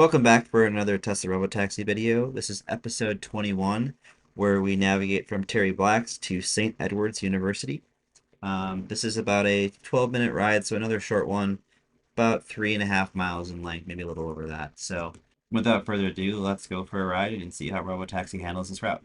Welcome back for another Tesla Robotaxi video. This is episode 21, where we navigate from Terry Black's to St. Edward's University. This is about a 12-minute ride, so another short one, about 3.5 miles in length, maybe a little over that. So, without further ado, let's go for a ride and see how Robotaxi handles this route.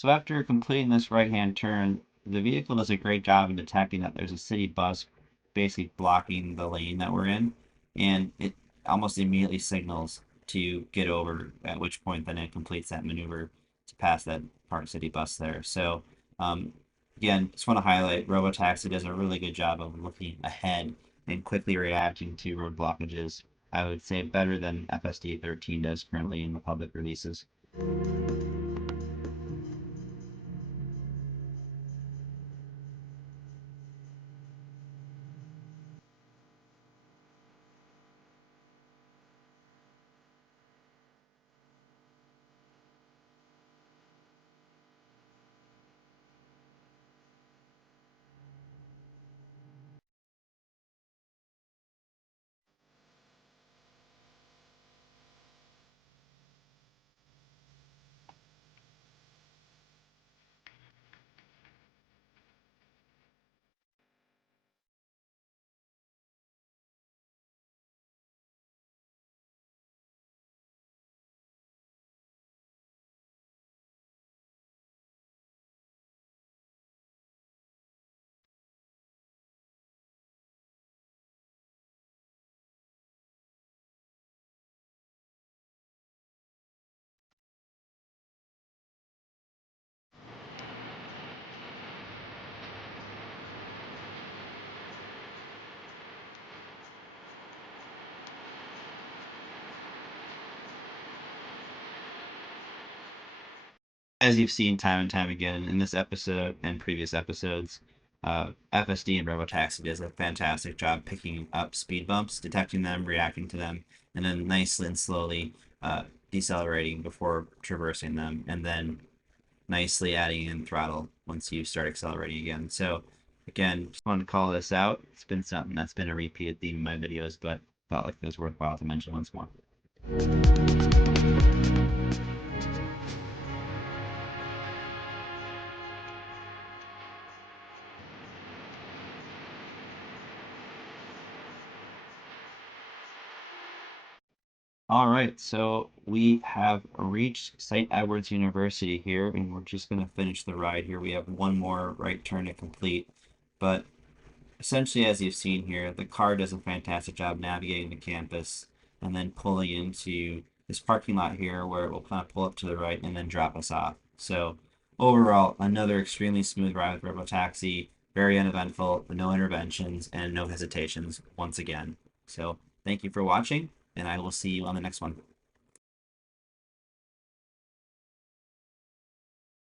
So after completing this right-hand turn, the vehicle does a great job in detecting that there's a city bus basically blocking the lane that we're in, and it almost immediately signals to get over, at which point then it completes that maneuver to pass that Park City bus there. So um, again, just want to highlight Robotaxi does a really good job of looking ahead and quickly reacting to road blockages. I would say better than FSD 13 does currently in the public releases. As you've seen time and time again in this episode and previous episodes, FSD and Robotaxi does a fantastic job picking up speed bumps, detecting them, reacting to them, and then nicely and slowly decelerating before traversing them, and then nicely adding in throttle once you start accelerating again. So again, just wanted to call this out. It's been something that's been a repeated theme in my videos, but felt like it was worthwhile to mention once more. All right, so we have reached St. Edward's University here, and we're just going to finish the ride here. We have one more right turn to complete, but essentially, as you've seen here, the car does a fantastic job navigating the campus and then pulling into this parking lot here where it will kind of pull up to the right and then drop us off. So overall, another extremely smooth ride with Robotaxi, very uneventful, no interventions and no hesitations once again. So thank you for watching, and I will see you on the next one.